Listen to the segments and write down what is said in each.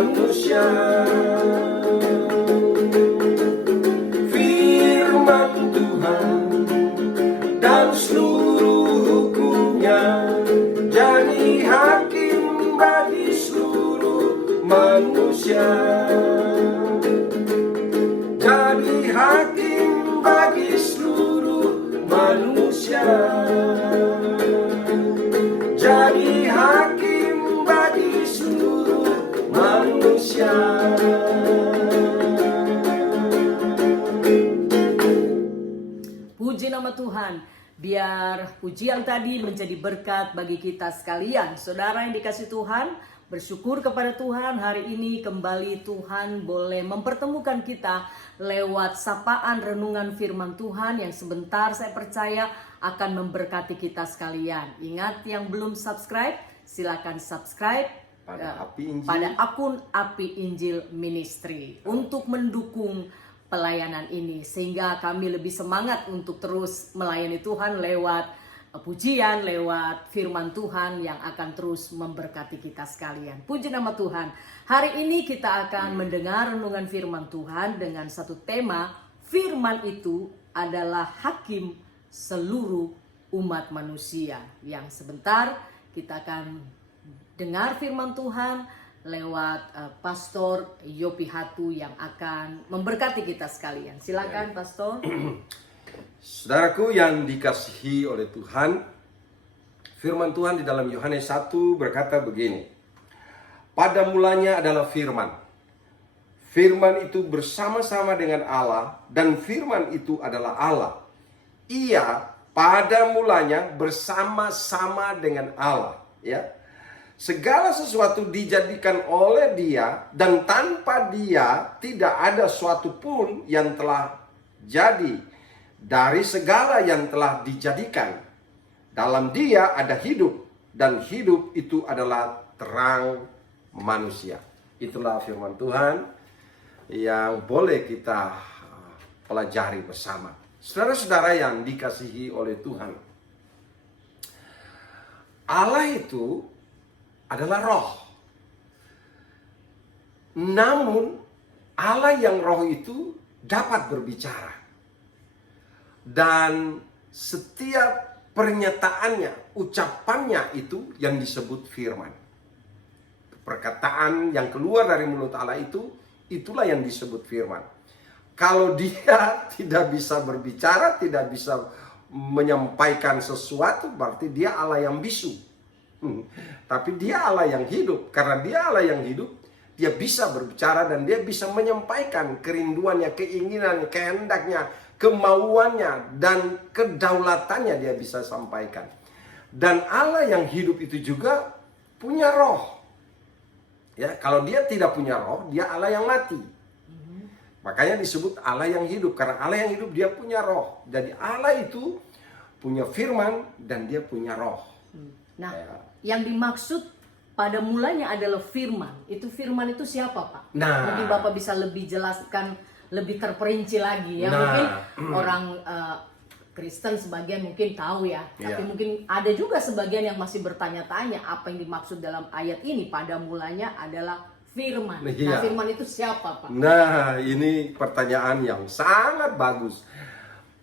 manusia. Firman Tuhan dan seluruh hukumnya jadi hakim bagi seluruh manusia. Jadi hakim bagi seluruh manusia. Jadi hakim bagi seluruh manusia. Puji nama Tuhan. Biar pujian tadi menjadi berkat bagi kita sekalian. Saudara yang dikasih Tuhan, bersyukur kepada Tuhan hari ini kembali Tuhan boleh mempertemukan kita lewat sapaan renungan firman Tuhan yang sebentar saya percaya akan memberkati kita sekalian. Ingat yang belum subscribe, silakan subscribe pada akun Api Injil Ministry untuk mendukung pelayanan ini sehingga kami lebih semangat untuk terus melayani Tuhan lewat pujian, lewat firman Tuhan yang akan terus memberkati kita sekalian. Puji nama Tuhan. Hari ini kita akan mendengar renungan firman Tuhan dengan satu tema, firman itu adalah hakim seluruh umat manusia. Yang sebentar kita akan dengar firman Tuhan lewat Pastor Yopi Hatu yang akan memberkati kita sekalian. Silakan Pastor. Saudaraku yang dikasihi oleh Tuhan, firman Tuhan di dalam Yohanes 1 berkata begini. Pada mulanya adalah firman. Firman itu bersama-sama dengan Allah dan firman itu adalah Allah. Ia pada mulanya bersama-sama dengan Allah, ya. Segala sesuatu dijadikan oleh Dia dan tanpa Dia tidak ada suatu pun yang telah jadi dari segala yang telah dijadikan. Dalam Dia ada hidup dan hidup itu adalah terang manusia. Itulah firman Tuhan yang boleh kita pelajari bersama. Saudara-saudara yang dikasihi oleh Tuhan, Allah itu adalah roh. Namun Allah yang roh itu dapat berbicara. Dan setiap pernyataannya, ucapannya itu yang disebut firman. Perkataan yang keluar dari mulut Allah itu, itulah yang disebut firman. Kalau dia tidak bisa berbicara, tidak bisa menyampaikan sesuatu, berarti dia Allah yang bisu. Tapi dia Allah yang hidup. Karena dia Allah yang hidup, dia bisa berbicara dan dia bisa menyampaikan kerinduannya, keinginannya, kehendaknya, kemauannya, dan kedaulatannya dia bisa sampaikan. Dan Allah yang hidup itu juga punya roh. Ya, kalau dia tidak punya roh, dia Allah yang mati. Makanya disebut Allah yang hidup. Karena Allah yang hidup dia punya roh. Jadi Allah itu punya firman dan dia punya roh. Nah, yang dimaksud pada mulanya adalah firman. Itu firman itu siapa, Pak? Nah, mungkin Bapak bisa lebih jelaskan, lebih terperinci lagi ya. Mungkin orang Kristen sebagian mungkin tahu ya. Tapi mungkin ada juga sebagian yang masih bertanya-tanya apa yang dimaksud dalam ayat ini. Pada mulanya adalah firman. Nah, firman itu siapa, Pak? Nah, ini pertanyaan yang sangat bagus.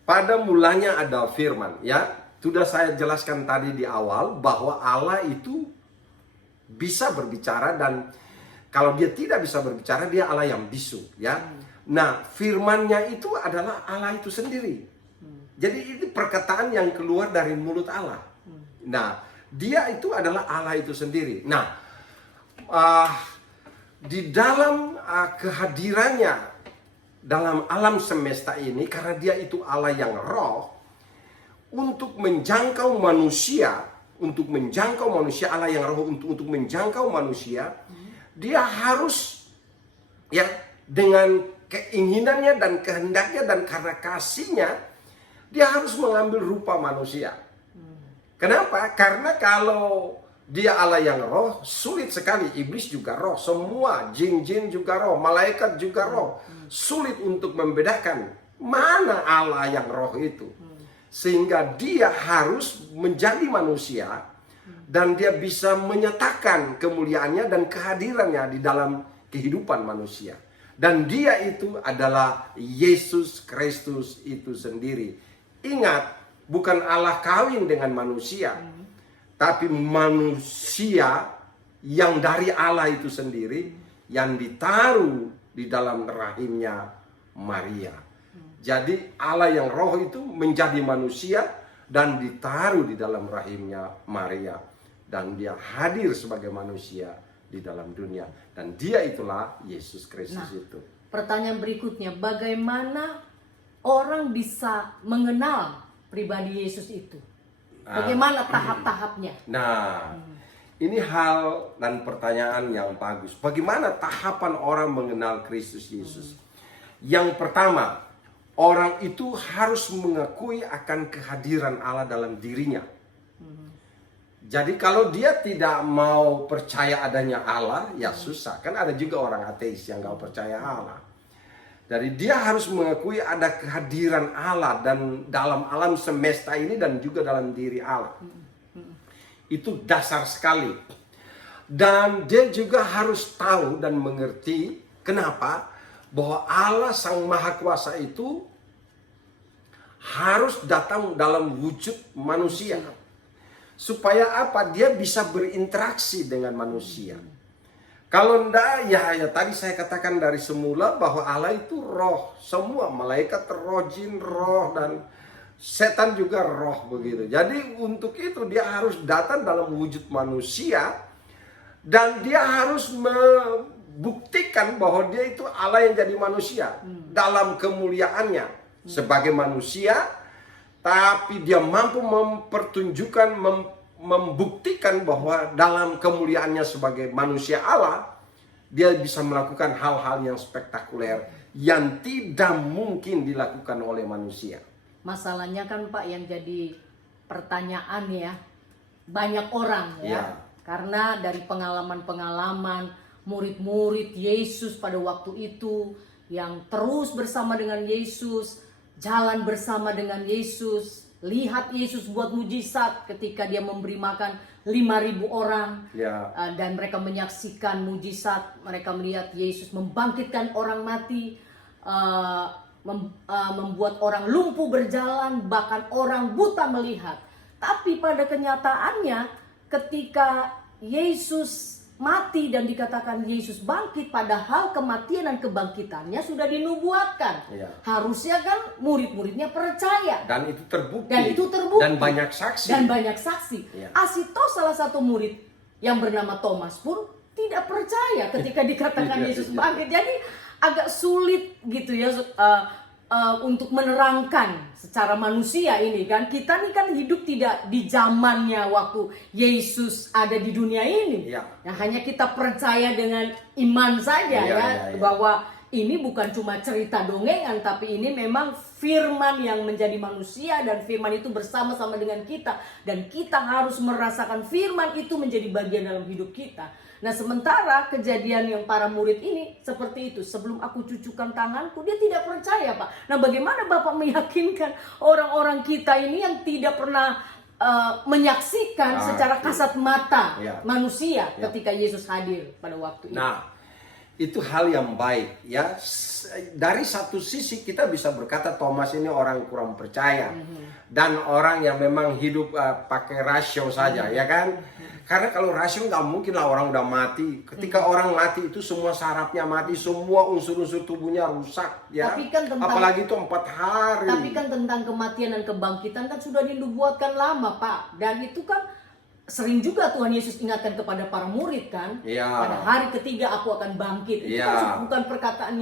Pada mulanya ada firman, ya. Sudah saya jelaskan tadi di awal bahwa Allah itu bisa berbicara dan kalau dia tidak bisa berbicara dia Allah yang bisu, ya. Nah, firman-Nya itu adalah Allah itu sendiri. Jadi itu perkataan yang keluar dari mulut Allah. Nah, dia itu adalah Allah itu sendiri. Nah, di dalam kehadirannya dalam alam semesta ini, karena dia itu Allah yang roh, untuk menjangkau manusia, Allah yang roh untuk menjangkau manusia, dia harus ya dengan keinginannya dan kehendaknya dan karena kasihnya, dia harus mengambil rupa manusia. Kenapa? Karena kalau dia Allah yang roh, sulit sekali. Iblis juga roh, semua jin-jin juga roh, malaikat juga roh. Sulit untuk membedakan mana Allah yang roh itu. Sehingga dia harus menjadi manusia dan dia bisa menyatakan kemuliaannya dan kehadirannya di dalam kehidupan manusia. Dan dia itu adalah Yesus Kristus itu sendiri. Ingat, bukan Allah kawin dengan manusia, tapi manusia yang dari Allah itu sendiri yang ditaruh di dalam rahimnya Maria. Jadi Allah yang roh itu menjadi manusia dan ditaruh di dalam rahimnya Maria. Dan dia hadir sebagai manusia di dalam dunia. Dan dia itulah Yesus Kristus itu. Pertanyaan berikutnya, bagaimana orang bisa mengenal pribadi Yesus itu? Bagaimana tahap-tahapnya? Nah, ini hal dan pertanyaan yang bagus. Bagaimana tahapan orang mengenal Kristus Yesus? Yang pertama, orang itu harus mengakui akan kehadiran Allah dalam dirinya. Jadi kalau dia tidak mau percaya adanya Allah, ya susah. Kan ada juga orang ateis yang gak percaya Allah. Jadi dia harus mengakui ada kehadiran Allah dan dalam alam semesta ini dan juga dalam diri Allah. Itu dasar sekali. Dan dia juga harus tahu dan mengerti kenapa bahwa Allah Sang Maha Kuasa itu harus datang dalam wujud manusia. Supaya apa? Dia bisa berinteraksi dengan manusia. Kalau enggak, ya tadi saya katakan dari semula bahwa Allah itu roh. Semua malaikat roh, jin roh, dan setan juga roh begitu. Jadi untuk itu dia harus datang dalam wujud manusia. Dan dia harus membuktikan bahwa dia itu Allah yang jadi manusia. Dalam kemuliaannya sebagai manusia. Tapi dia mampu mempertunjukkan, membuktikan bahwa dalam kemuliaannya sebagai manusia Allah, dia bisa melakukan hal-hal yang spektakuler yang tidak mungkin dilakukan oleh manusia. Masalahnya kan Pak yang jadi pertanyaan ya, banyak orang ya. Karena dari pengalaman-pengalaman murid-murid Yesus pada waktu itu yang terus bersama dengan Yesus, jalan bersama dengan Yesus, lihat Yesus buat mujizat ketika dia memberi makan 5.000 orang. Dan mereka menyaksikan mujizat, mereka melihat Yesus membangkitkan orang mati, membuat orang lumpuh berjalan, bahkan orang buta melihat. Tapi pada kenyataannya ketika Yesus mati dan dikatakan Yesus bangkit, padahal kematian dan kebangkitannya sudah dinubuatkan. Harusnya kan murid-muridnya percaya. Dan itu terbukti. Dan banyak saksi. Asito salah satu murid yang bernama Thomas pun tidak percaya ketika dikatakan Yesus bangkit. Jadi agak sulit gitu ya untuk menerangkan secara manusia ini kan. Kita nih kan hidup tidak di zamannya waktu Yesus ada di dunia ini. Yang hanya kita percaya dengan iman saja bahwa ini bukan cuma cerita dongengan, tapi ini memang firman yang menjadi manusia dan firman itu bersama-sama dengan kita. Dan kita harus merasakan firman itu menjadi bagian dalam hidup kita. Nah sementara kejadian yang para murid ini seperti itu. Sebelum aku cucukkan tanganku, dia tidak percaya Pak. Nah bagaimana Bapak meyakinkan orang-orang kita ini yang tidak pernah menyaksikan secara kasat mata manusia ketika Yesus hadir pada waktu itu. Nah itu hal yang baik ya. Dari satu sisi kita bisa berkata Thomas ini orang kurang percaya. Dan orang yang memang hidup pakai rasio saja ya kan. Karena kalau rasio nggak mungkin lah orang udah mati. Ketika orang mati itu semua sarafnya mati, semua unsur-unsur tubuhnya rusak ya. Tapi kan apalagi itu 4 hari. Tapi kan tentang kematian dan kebangkitan kan sudah dinubuatkan lama Pak. Dan itu kan sering juga Tuhan Yesus ingatkan kepada para murid kan. Pada hari ketiga aku akan bangkit. Itu kan bukan perkataan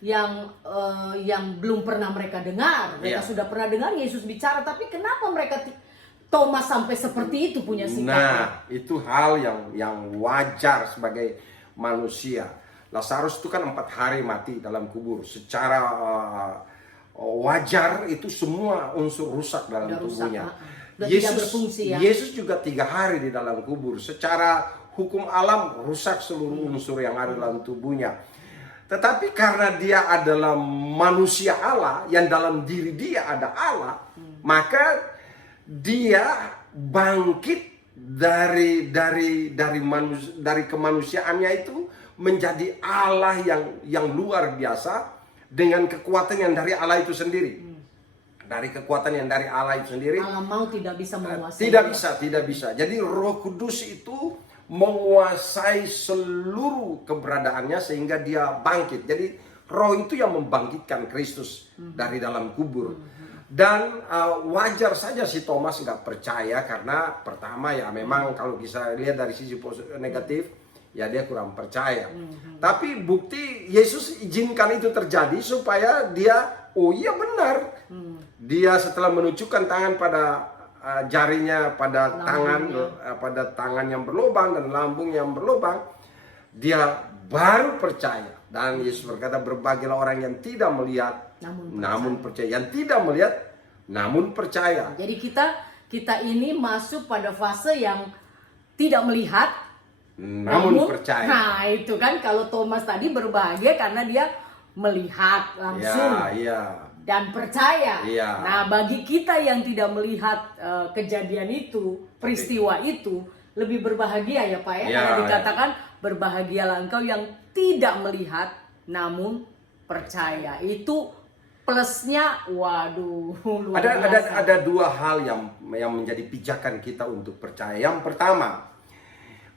yang belum pernah mereka dengar. Mereka sudah pernah dengar Yesus bicara, tapi kenapa mereka Thomas sampai seperti itu punya sikap? Nah, itu hal yang wajar sebagai manusia. Lazarus itu kan 4 hari mati dalam kubur. Secara wajar itu semua unsur rusak dalam tubuhnya. Yesus juga 3 hari di dalam kubur. Secara hukum alam rusak seluruh unsur yang ada dalam tubuhnya. Tetapi karena dia adalah manusia Allah, yang dalam diri dia ada Allah, maka dia bangkit dari kemanusiaannya itu menjadi Allah yang luar biasa dengan kekuatan yang dari Allah itu sendiri. Dari kekuatan yang dari Allah itu sendiri. Allah mau tidak bisa menguasai. Tidak bisa. Jadi Roh Kudus itu menguasai seluruh keberadaannya sehingga dia bangkit. Jadi Roh itu yang membangkitkan Kristus dari dalam kubur. Dan wajar saja si Thomas nggak percaya karena pertama ya memang kalau bisa lihat dari sisi negatif ya dia kurang percaya. Tapi bukti Yesus izinkan itu terjadi supaya dia oh iya benar. Dia setelah menunjukkan tangan pada jarinya pada tangan yang berlubang dan lambung yang berlubang, dia baru percaya. Dan Yesus berkata, berbahagialah orang yang tidak melihat namun percaya, yang tidak melihat namun percaya. Jadi kita ini masuk pada fase yang tidak melihat namun percaya. Nah itu kan kalau Thomas tadi berbahagia karena dia melihat langsung dan percaya. Nah bagi kita yang tidak melihat kejadian itu, peristiwa itu, lebih berbahagia ya Pak ya. Karena dikatakan berbahagialah engkau yang tidak melihat namun percaya. Itu plusnya, waduh, luar biasa. Ada dua hal yang menjadi pijakan kita untuk percaya. Yang pertama,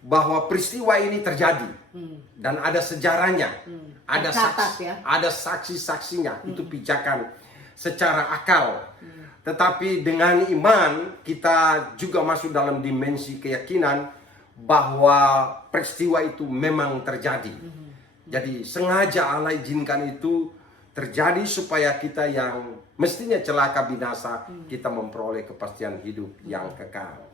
bahwa peristiwa ini terjadi dan ada sejarahnya, ada saksi-saksinya. Itu pijakan secara akal. Tetapi dengan iman kita juga masuk dalam dimensi keyakinan bahwa peristiwa itu memang terjadi. Jadi sengaja Allah izinkan itu terjadi supaya kita yang mestinya celaka binasa, kita memperoleh kepastian hidup yang kekal.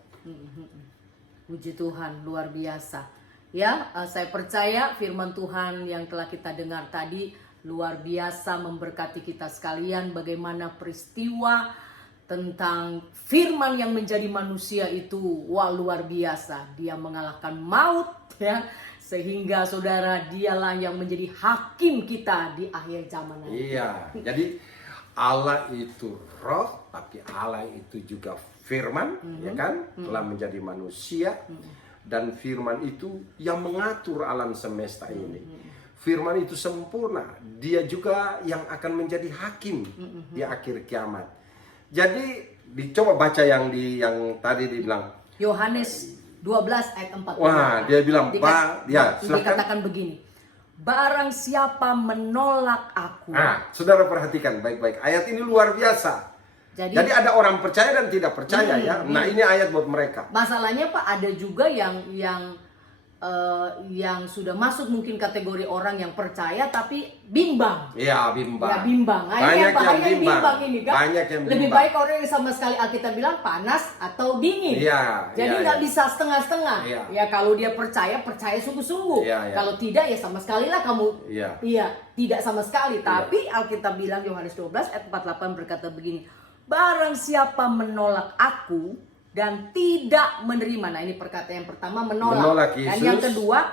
Puji Tuhan, luar biasa. Ya, saya percaya firman Tuhan yang telah kita dengar tadi luar biasa memberkati kita sekalian. Bagaimana peristiwa tentang firman yang menjadi manusia itu, wah luar biasa. Dia mengalahkan maut, ya. Sehingga saudara, dialah yang menjadi hakim kita di akhir zaman nanti. Iya, jadi Allah itu roh, tapi Allah itu juga firman, ya kan? Telah menjadi manusia, dan firman itu yang mengatur alam semesta ini. Firman itu sempurna, dia juga yang akan menjadi hakim di akhir kiamat. Jadi dicoba baca yang tadi dibilang Yohanes 12 ayat 4. Wah, dia bilang, dikatakan begini. Barang siapa menolak aku. Nah, saudara perhatikan baik-baik. Ayat ini luar biasa. Jadi ada orang percaya dan tidak percaya ya. Nah, ini ayat buat mereka. Masalahnya Pak, ada juga yang sudah masuk mungkin kategori orang yang percaya tapi bimbang. Iya, bimbang. Ya, bimbang. Banyak yang bimbang ini kan. Banyak yang bimbang. Lebih baik orang yang sama sekali Alkitab bilang panas atau dingin. Iya. Jadi nggak bisa setengah-setengah. Iya. Ya kalau dia percaya sungguh-sungguh. Iya. Kalau tidak ya sama sekali lah kamu. Iya. Tidak sama sekali. Tapi Alkitab bilang Yohanes 12 ayat 48 berkata begini. Barang siapa menolak aku dan tidak menerima. Nah ini perkataan yang pertama menolak Yesus. Dan yang kedua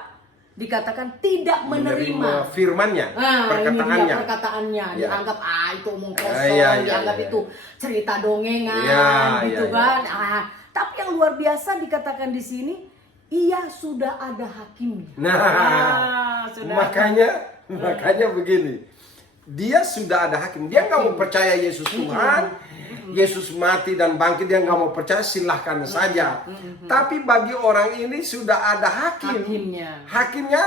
dikatakan tidak menerima firmannya, perkataannya. Ini dia perkataannya. Dianggap itu omong kosong, dianggap itu cerita dongengan, gitu kan. Tapi yang luar biasa dikatakan di sini, ia sudah ada hakimnya. Makanya begini. Dia sudah ada hakim. Dia nggak mau percaya Yesus Tuhan. Yesus mati dan bangkit, dia nggak mau percaya, silahkan saja. Tapi bagi orang ini sudah ada Hakimnya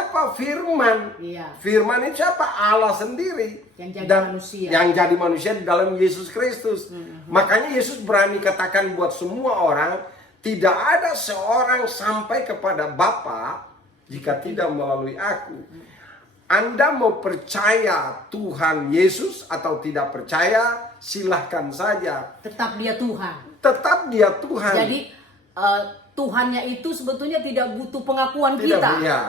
apa? Firman. Firman itu siapa? Allah sendiri. Yang jadi manusia di dalam Yesus Kristus. Makanya Yesus berani katakan buat semua orang, tidak ada seorang sampai kepada Bapa jika tidak melalui aku. Anda mau percaya Tuhan Yesus atau tidak percaya, silahkan saja. Tetap dia Tuhan. Jadi Tuhannya itu sebetulnya tidak butuh pengakuan kita.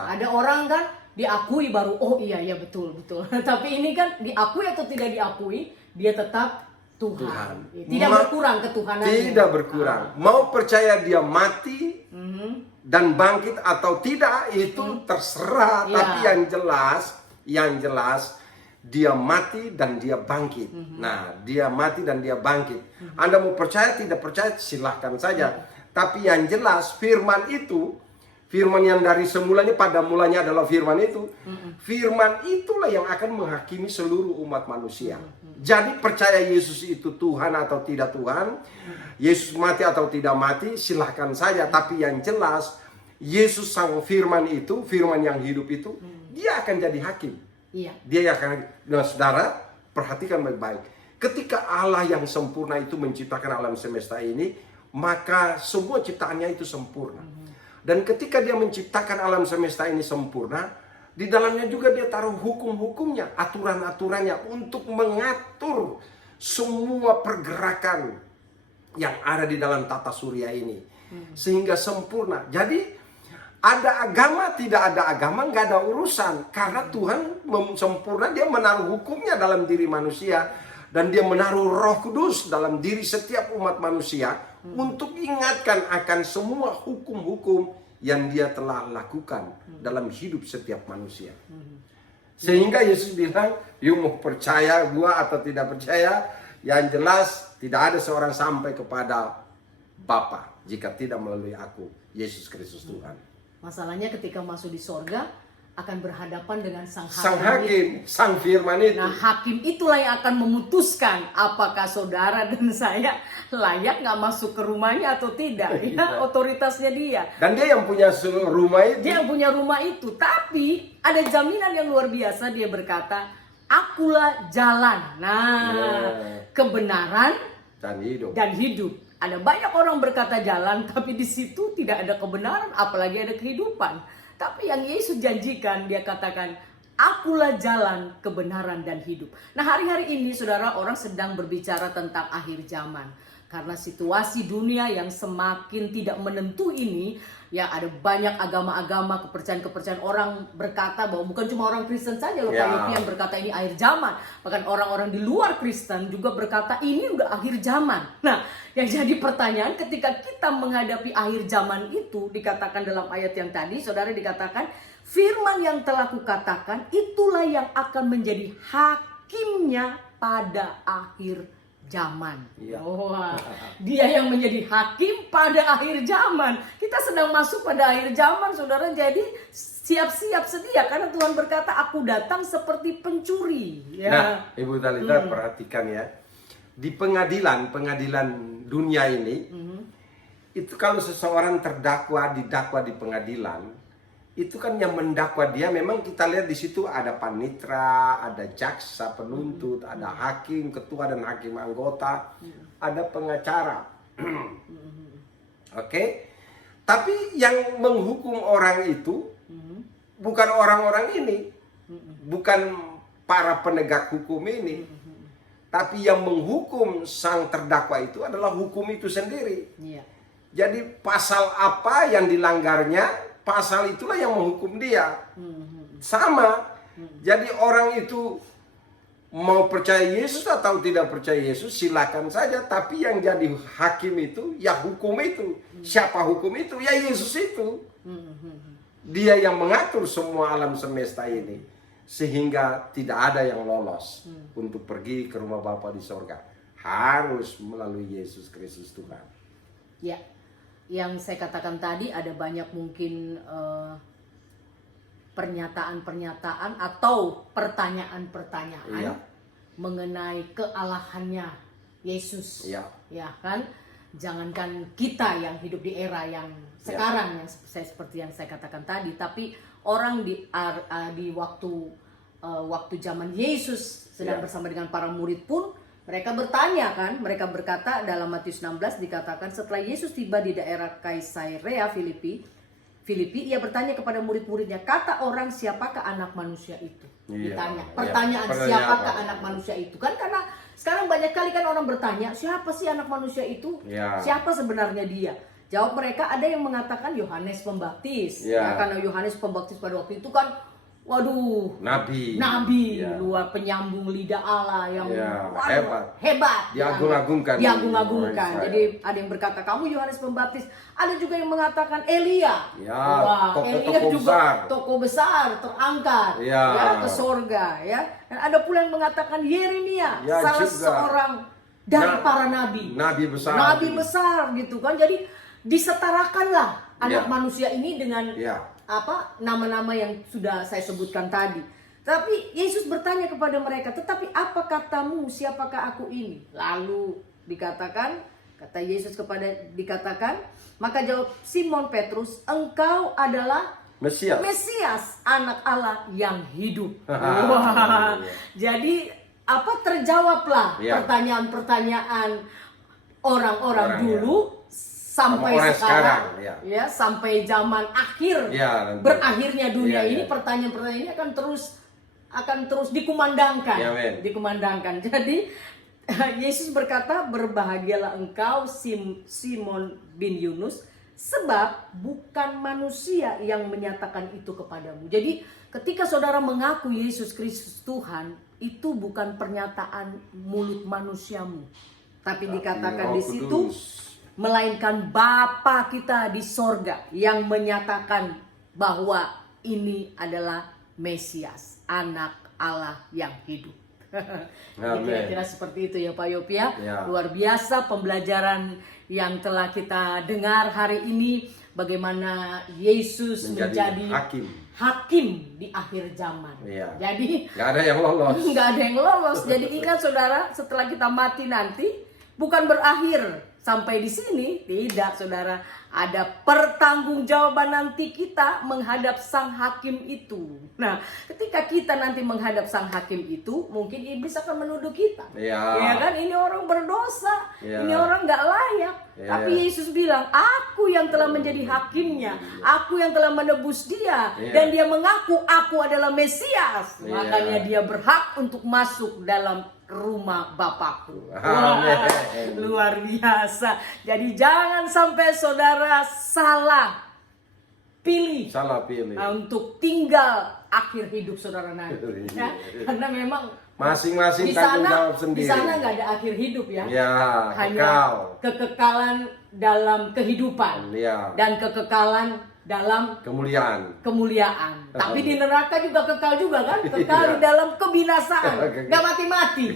Ada orang kan diakui baru, oh iya betul. Tapi ini kan diakui atau tidak diakui, dia tetap Tuhan. Tidak berkurang ketuhanannya. Tidak berkurang. Mau percaya dia mati dan bangkit atau tidak itu terserah. Tapi yang jelas dia mati dan dia bangkit. Nah, dia mati dan dia bangkit. Anda mau percaya tidak percaya silahkan saja. Tapi yang jelas firman itu Firman yang dari semulanya, pada mulanya adalah firman itu. Firman itulah yang akan menghakimi seluruh umat manusia. Jadi percaya Yesus itu Tuhan atau tidak Tuhan, Yesus mati atau tidak mati, silahkan saja. Tapi yang jelas, Yesus sang firman itu, firman yang hidup itu, dia akan jadi hakim. Iya. Dia akan, nah saudara, perhatikan baik-baik. Ketika Allah yang sempurna itu menciptakan alam semesta ini, maka semua ciptaannya itu sempurna. Dan ketika dia menciptakan alam semesta ini sempurna, di dalamnya juga dia taruh hukum-hukumnya, aturan-aturannya untuk mengatur semua pergerakan yang ada di dalam tata surya ini. Sehingga sempurna. Jadi ada agama, tidak ada agama, nggak ada urusan. Karena Tuhan sempurna, dia menaruh hukumnya dalam diri manusia. Dan dia menaruh Roh Kudus dalam diri setiap umat manusia untuk ingatkan akan semua hukum-hukum yang dia telah lakukan dalam hidup setiap manusia. Sehingga Yesus bilang, you mau percaya gua atau tidak percaya, yang jelas tidak ada seorang sampai kepada Bapa jika tidak melalui aku, Yesus Kristus Tuhan. Masalahnya ketika masuk di sorga akan berhadapan dengan sang hakim, sang firman itu. Nah, hakim itulah yang akan memutuskan apakah saudara dan saya layak nggak masuk ke rumahnya atau tidak. Ya, otoritasnya dia. Dan dia yang punya rumah itu. Dia yang punya rumah itu. Tapi ada jaminan yang luar biasa. Dia berkata, akulah jalan. Nah, kebenaran dan hidup. Ada banyak orang berkata jalan, tapi di situ tidak ada kebenaran, apalagi ada kehidupan. Tapi yang Yesus janjikan, dia katakan, akulah jalan, kebenaran, dan hidup. Nah, hari-hari ini, saudara, orang sedang berbicara tentang akhir zaman. Karena situasi dunia yang semakin tidak menentu ini, ya ada banyak agama-agama, kepercayaan-kepercayaan orang berkata bahwa bukan cuma orang Kristen saja loh, Pak Yopi yang berkata ini akhir zaman. Bahkan orang-orang di luar Kristen juga berkata ini udah akhir zaman. Nah, yang jadi pertanyaan ketika kita menghadapi akhir zaman itu, dikatakan dalam ayat yang tadi, saudara, dikatakan firman yang telah kukatakan itulah yang akan menjadi hakimnya pada akhir zaman. Wah, dia yang menjadi hakim pada akhir zaman. Kita sedang masuk pada akhir zaman, saudara. Jadi siap-siap sedia karena Tuhan berkata, aku datang seperti pencuri. Ya. Nah, Ibu Talita perhatikan ya, di pengadilan dunia ini, itu kalau seseorang didakwa di pengadilan, itu kan yang mendakwa dia, memang kita lihat di situ ada panitra, ada jaksa penuntut, ada hakim, ketua dan hakim anggota, ada pengacara. Oke? Tapi yang menghukum orang itu bukan orang-orang ini, bukan para penegak hukum ini, tapi yang menghukum sang terdakwa itu adalah hukum itu sendiri. Jadi pasal apa yang dilanggarnya, pasal itulah yang menghukum dia. Sama. Jadi orang itu mau percaya Yesus atau tidak percaya Yesus, silakan saja. Tapi yang jadi hakim itu, ya hukum itu. Siapa hukum itu? Ya Yesus itu. Dia yang mengatur semua alam semesta ini. Sehingga tidak ada yang lolos untuk pergi ke rumah Bapa di sorga. Harus melalui Yesus Kristus Tuhan. Ya. Yang saya katakan tadi ada banyak mungkin pernyataan-pernyataan atau pertanyaan-pertanyaan mengenai kealahannya Yesus. Ya kan? Jangankan kita yang hidup di era yang sekarang yang seperti yang saya katakan tadi, tapi orang di waktu zaman Yesus sedang bersama dengan para murid pun mereka bertanya kan, mereka berkata dalam Matius 16 dikatakan setelah Yesus tiba di daerah Kaisarea Filipi, ia bertanya kepada murid-muridnya, kata orang siapakah anak manusia itu? Ditanya, pertanyaan siapakah anak manusia itu? Kan karena sekarang banyak kali kan orang bertanya, siapa sih anak manusia itu? Siapa sebenarnya dia? Jawab mereka, ada yang mengatakan Yohanes Pembaptis. Karena Yohanes Pembaptis pada waktu itu kan, waduh, nabi, luar penyambung lidah Allah yang hebat, diagung-agungkan. Jadi ada yang berkata kamu Yohanes Pembaptis, ada juga yang mengatakan Elia. Elia juga tokoh besar terangkat ke sorga ya. Dan ada pula yang mengatakan Yeremia, salah seorang dari para nabi besar gitu kan. Jadi disetarakanlah anak Ya. manusia ini dengan Ya. nama-nama yang sudah saya sebutkan tadi. Tapi Yesus bertanya kepada mereka, tetapi apa katamu, siapakah aku ini? Lalu kata Yesus dikatakan, maka jawab Simon Petrus, engkau adalah Mesias, anak Allah yang hidup. Wah, jadi terjawablah Ya. pertanyaan-pertanyaan orang-orang Orang, dulu sampai orang sekarang, ya. ya sampai zaman akhir, Ya, nanti. berakhirnya dunia Ya, ini, ya. pertanyaan-pertanyaan ini akan terus dikumandangkan, Ya, men. dikumandangkan. Jadi Yesus berkata, berbahagialah engkau Simon bin Yunus, sebab bukan manusia yang menyatakan itu kepadamu. Jadi ketika saudara mengaku Yesus Kristus Tuhan, itu bukan pernyataan mulut manusiamu, tapi dikatakan Roh di situ, Kudus. melainkan Bapa kita di sorga yang menyatakan bahwa ini adalah Mesias, anak Allah yang hidup. Amin. Kira-kira seperti itu ya Pak Yopi ya. Ya. Luar biasa pembelajaran yang telah kita dengar hari ini, bagaimana Yesus menjadi hakim di akhir zaman. Ya. Jadi Nggak ada yang lolos. nggak ada yang lolos. Jadi ingat saudara, setelah kita mati nanti bukan berakhir sampai di sini, tidak saudara. Ada pertanggungjawaban nanti kita menghadap sang hakim itu. Nah, ketika kita nanti menghadap sang hakim itu, mungkin iblis akan menuduh kita. Ya kan, ini orang berdosa, ini orang nggak layak. Tapi Yesus bilang, aku yang telah menjadi hakimnya, aku yang telah menebus dia, dan dia mengaku aku adalah Mesias. Makanya dia berhak untuk masuk dalam rumah Bapakku. Wah, luar biasa. Jadi jangan sampai saudara salah pilih untuk tinggal akhir hidup saudara nanti. Ya, karena memang masing-masing di tanggung sana, jawab sendiri. Di sana nggak ada akhir hidup ya. Hanya kekal. kekekalan dalam kehidupan dan kekekalan dalam kemuliaan. Tapi di neraka juga kekal juga kan? Kekal di dalam kebinasaan, nggak mati-mati.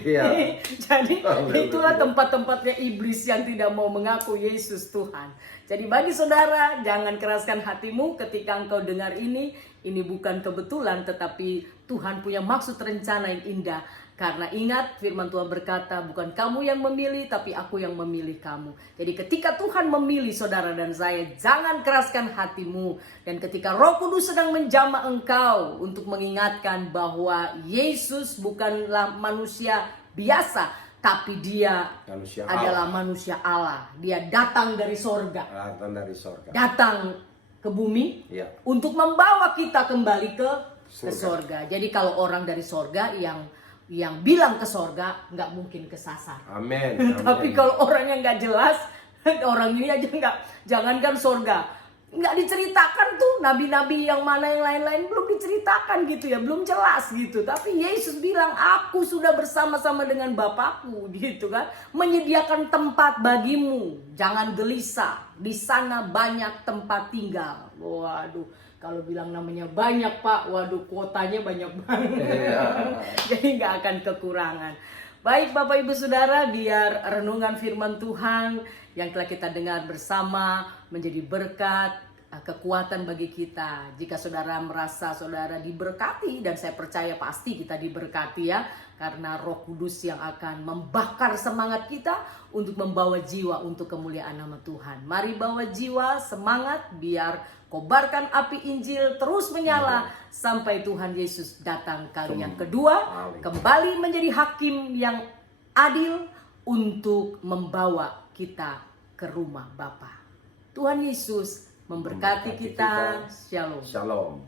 Jadi itulah tempat-tempatnya iblis yang tidak mau mengaku Yesus Tuhan. Jadi bagi saudara, jangan keraskan hatimu ketika engkau dengar ini. Ini bukan kebetulan, tetapi Tuhan punya maksud rencana yang indah. Karena ingat, firman Tuhan berkata, bukan kamu yang memilih, tapi aku yang memilih kamu. Jadi ketika Tuhan memilih saudara dan saya, jangan keraskan hatimu. Dan ketika Roh Kudus sedang menjamah engkau untuk mengingatkan bahwa Yesus bukanlah manusia biasa, tapi dia adalah manusia Allah. Dia datang dari sorga. Datang ke bumi untuk membawa kita kembali ke sorga. Jadi kalau orang dari sorga yang bilang ke sorga, nggak mungkin kesasar. Amin. Tapi kalau orang yang nggak jelas, orang ini aja jangankan sorga, nggak diceritakan tuh nabi-nabi yang mana yang lain-lain belum diceritakan gitu ya, belum jelas gitu. Tapi Yesus bilang, aku sudah bersama-sama dengan Bapakku gitu kan, menyediakan tempat bagimu, jangan gelisah, di sana banyak tempat tinggal. Waduh. Kalau bilang namanya banyak Pak, waduh kuotanya banyak banget. Jadi nggak akan kekurangan. Baik Bapak Ibu Saudara, biar renungan firman Tuhan yang telah kita dengar bersama menjadi berkat, kekuatan bagi kita. Jika saudara merasa saudara diberkati, dan saya percaya pasti kita diberkati ya, karena Roh Kudus yang akan membakar semangat kita untuk membawa jiwa untuk kemuliaan nama Tuhan. Mari bawa jiwa, semangat, biar kobarkan api Injil terus menyala sampai Tuhan Yesus datang kali yang kedua, kembali menjadi hakim yang adil untuk membawa kita ke rumah Bapa. Tuhan Yesus memberkati kita. Shalom.